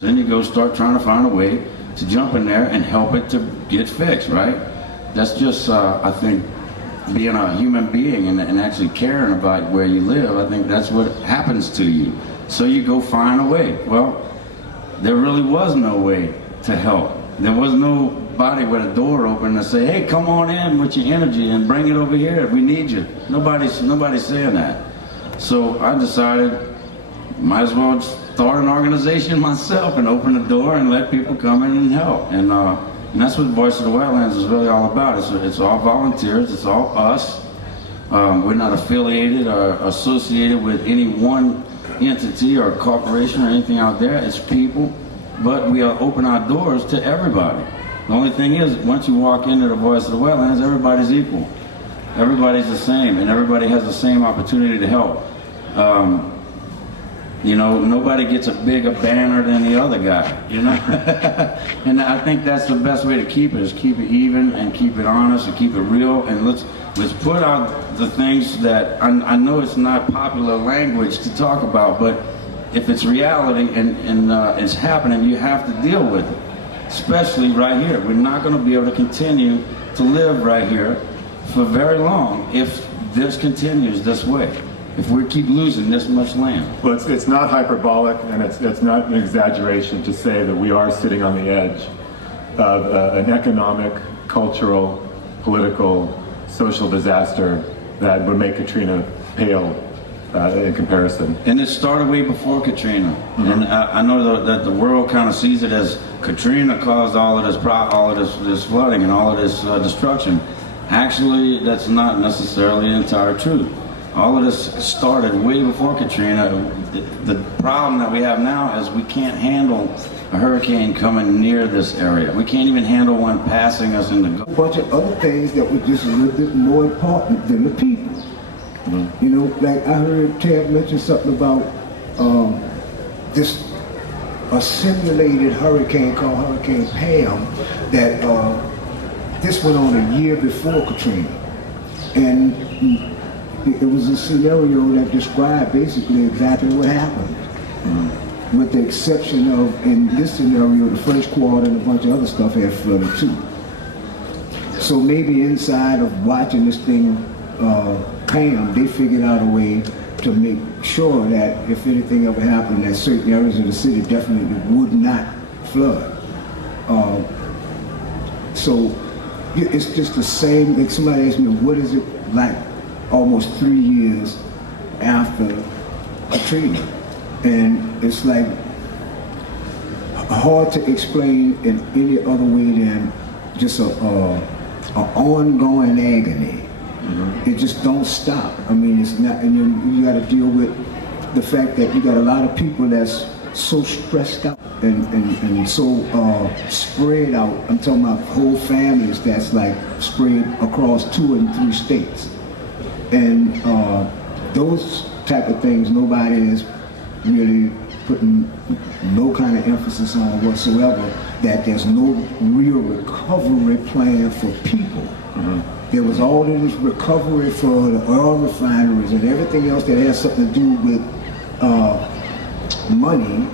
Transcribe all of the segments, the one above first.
Then you go start trying to find a way to jump in there and help it to get fixed, right? That's just, I think, being a human being and actually caring about where you live. I think that's what happens to you. So you go find a way. Well, there really was no way to help. There was nobody with a door open to say, hey, come on in with your energy and bring it over here. We need you. Nobody's saying that. So I decided, might as well start an organization myself and open the door and let people come in and help. And that's what Voice of the Wetlands is really all about. It's all volunteers, it's all us. We're not affiliated or associated with any one entity or corporation or anything out there. It's people, but we open our doors to everybody. The only thing is, once you walk into the Voice of the Wetlands, everybody's equal. Everybody's the same, and everybody has the same opportunity to help. You know, nobody gets a bigger banner than the other guy, you know? And I think that's the best way to keep it, is keep it even and keep it honest and keep it real. And let's put out the things that, I know it's not popular language to talk about, but if it's reality and it's happening, you have to deal with it, especially right here. We're not going to be able to continue to live right here for very long if this continues this way. If we keep losing this much land. Well, it's not hyperbolic, and it's not an exaggeration to say that we are sitting on the edge of an economic, cultural, political, social disaster that would make Katrina pale in comparison. And it started way before Katrina. Mm-hmm. And I know that the world kind of sees it as Katrina caused all of this flooding and all of this destruction. Actually, that's not necessarily the entire truth. All of this started way before Katrina. The problem that we have now is we can't handle a hurricane coming near this area. We can't even handle one passing us in the Gulf. A bunch of other things that were just a little bit more important than the people. Mm-hmm. You know, like I heard Ted mention something about a simulated hurricane called Hurricane Pam that this went on a year before Katrina. And it was a scenario that described basically exactly what happened. Mm-hmm. With the exception of, in this scenario, the first quarter and a bunch of other stuff had flooded too. So maybe inside of watching this thing, Pam, they figured out a way to make sure that if anything ever happened, that certain areas of the city definitely would not flood. So it's just the same, like somebody asked me, what is it like almost 3 years after Katrina? And it's like hard to explain in any other way than just a ongoing agony. Mm-hmm. It just don't stop. I mean, it's not, and you got to deal with the fact that you got a lot of people that's so stressed out and so spread out. I'm talking about whole families that's like spread across 2 and 3 states. And those type of things, nobody is really putting no kind of emphasis on whatsoever, that there's no real recovery plan for people. Mm-hmm. There was all of this recovery for the oil refineries and everything else that has something to do with money,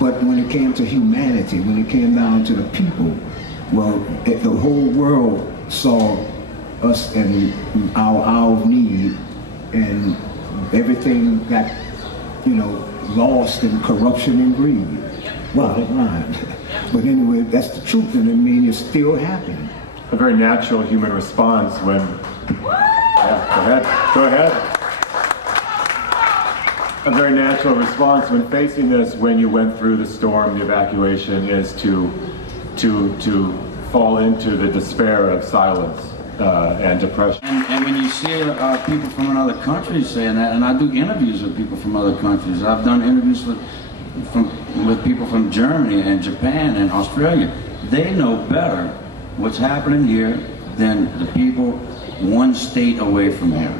but when it came to humanity, when it came down to the people, well, the whole world saw us and our hour of need, and everything got, you know, lost in corruption and greed. Well, that rhymed. But anyway, that's the truth, and I mean, it's still happening. A very natural human response when, yeah, go ahead. A very natural response when facing this, when you went through the storm, the evacuation, is to fall into the despair of silence and depression. And when you see people from another country saying that, and I do interviews with people from other countries. I've done interviews with people from Germany and Japan and Australia. They know better what's happening here than the people 1 state away from here.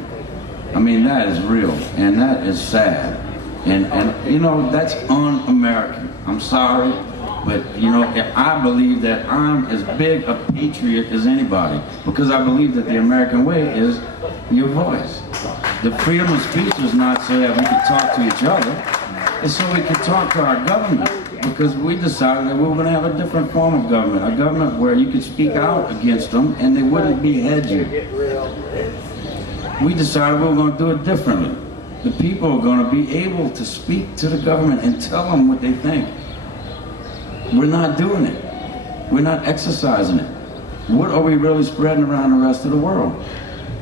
I mean, that is real, and that is sad. And you know, that's un-American. I'm sorry, but you know, I believe that I'm as big a patriot as anybody, because I believe that the American way is your voice. The freedom of speech is not so that we can talk to each other, it's so we can talk to our government. because we decided that we were going to have a different form of government, a government where you could speak out against them and they wouldn't behead you. We decided we were going to do it differently. The people are going to be able to speak to the government and tell them what they think. We're not doing it. We're not exercising it. What are we really spreading around the rest of the world?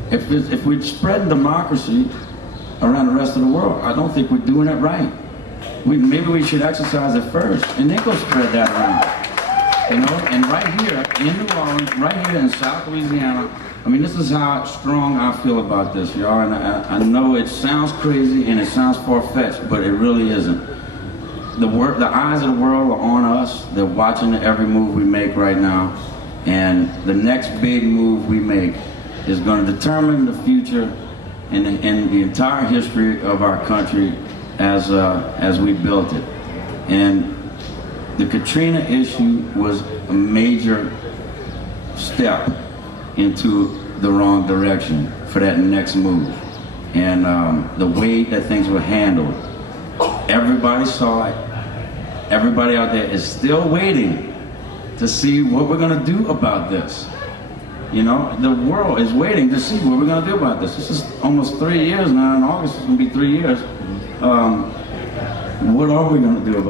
If we're spreading democracy around the rest of the world, I don't think we're doing it right. Maybe we should exercise it first, and then go spread that around. You know, and right here in New Orleans, right here in South Louisiana, I mean, this is how strong I feel about this, y'all. And I know it sounds crazy and it sounds far-fetched, but it really isn't. The eyes of the world are on us. They're watching every move we make right now, and the next big move we make is going to determine the future and the entire history of our country as we built it. And the Katrina issue was a major step into the wrong direction for that next move. And the way that things were handled, everybody saw it. Everybody out there is still waiting to see what we're going to do about this. You know, the world is waiting to see what we're going to do about this. This is almost 3 years now. In August, it's going to be 3 years. What are we going to do about it?